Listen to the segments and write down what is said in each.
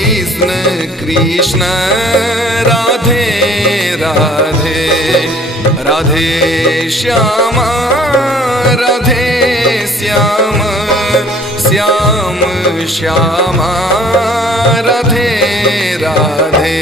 कृष्ण कृष्ण राधे राधे, राधे श्याम राधे श्याम, श्याम श्याम राधे राधे।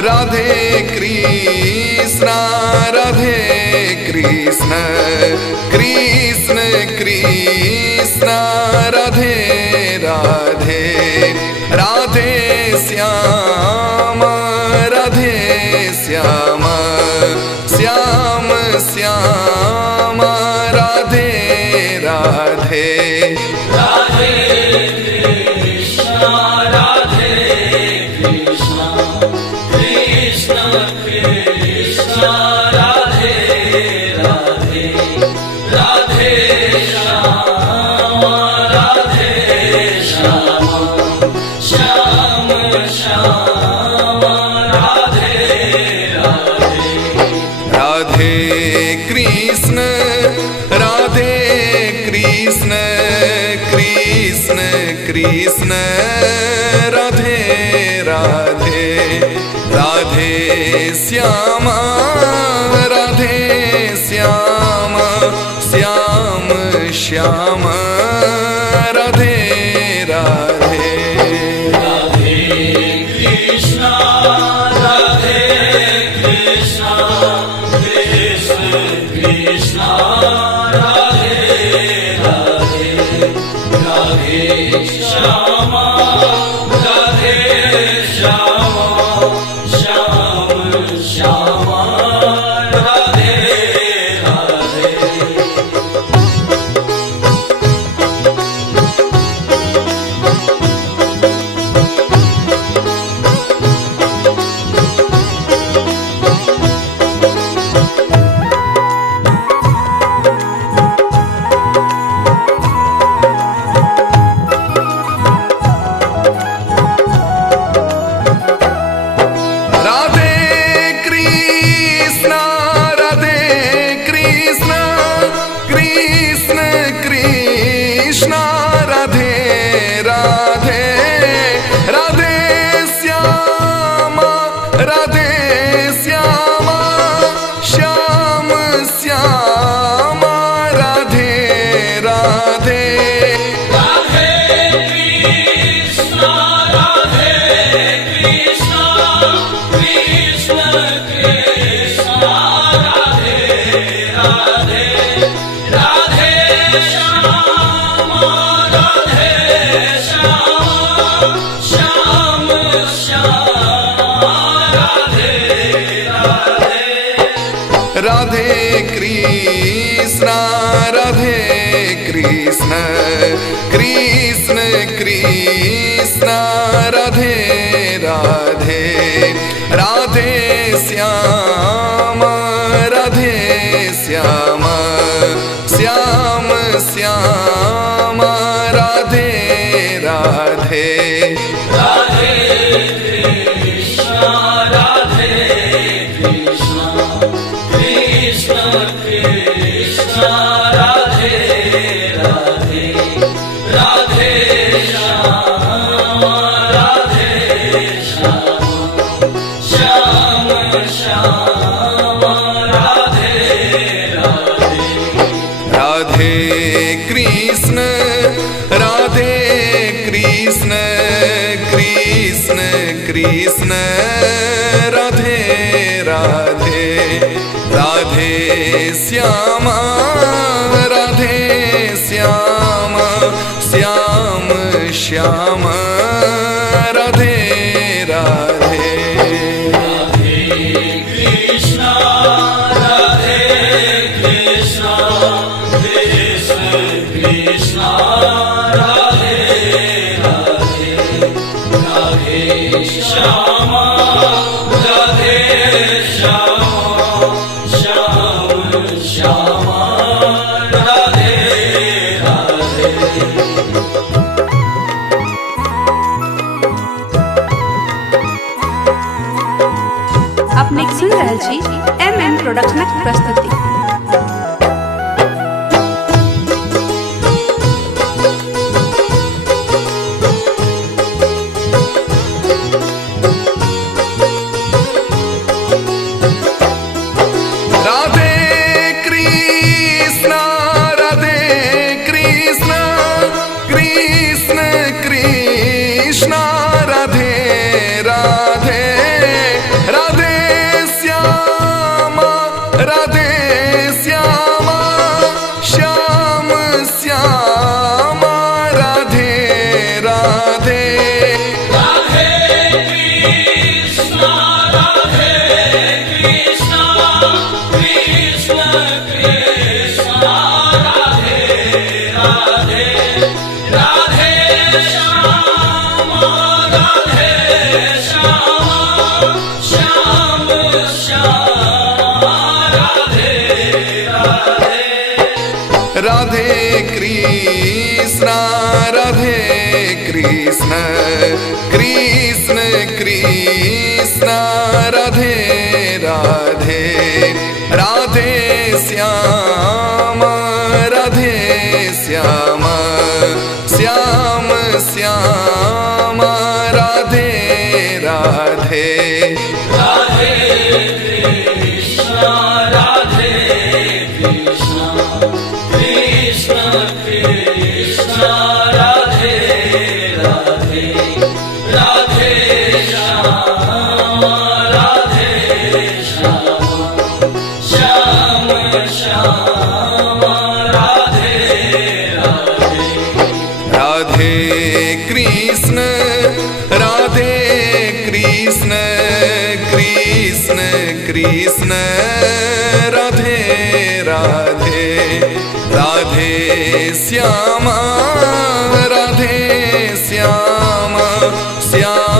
राधे कृष्ण राधे कृष्ण, कृष्ण कृष्ण राधे राधे, राधे श्याम राधे श्याम, श्याम श्याम राधे राधे। कृष्ण राधे कृष्ण, कृष्ण कृष्ण राधे राधे, राधे श्याम राधे श्याम, श्याम श्याम राधे राधे। राधे कृष्ण राधे कृष्ण कृष्ण कृष्ण राधे राधे राधे श्याम श्याम राधे कृष्ण राधे कृष्ण कृष्ण कृष्ण राधे राधे राधे श्यामा राधे श्यामा श्याम श्याम राधे राधे अपने सुन रहल छी MM प्रोडक्शनक प्रस्तुति। राधे कृष्ण कृष्ण कृष्ण कृष्ण राधे राधे राधे श्यामा राधे श्यामा श्याम श्याम राधे राधे राधे कृष्ण कृष्ण कृष्ण राधे राधे राधे श्याम राधे श्याम श्याम श्याम राधे राधे राधे कृष्ण कृष्ण कृष्ण राधे राधे राधे श्यामा राधे श्याम श्याम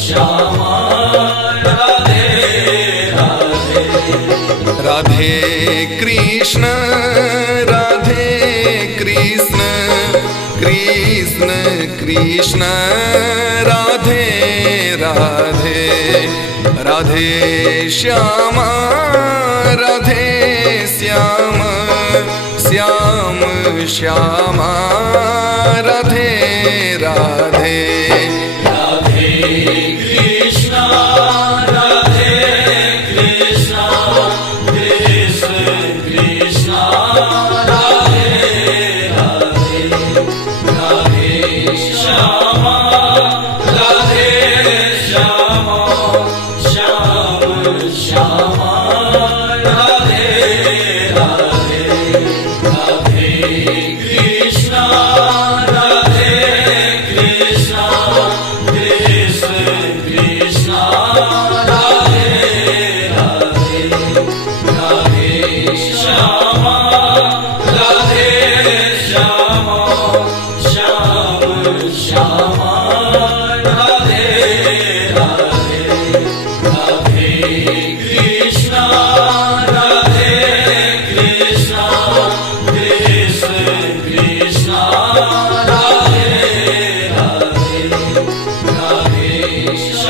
श्याम राधे राधे राधे कृष्ण कृष्ण कृष्ण राधे राधे राधे श्यामा राधे श्याम श्याम श्याम राधे राधे Krishna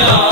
श्याम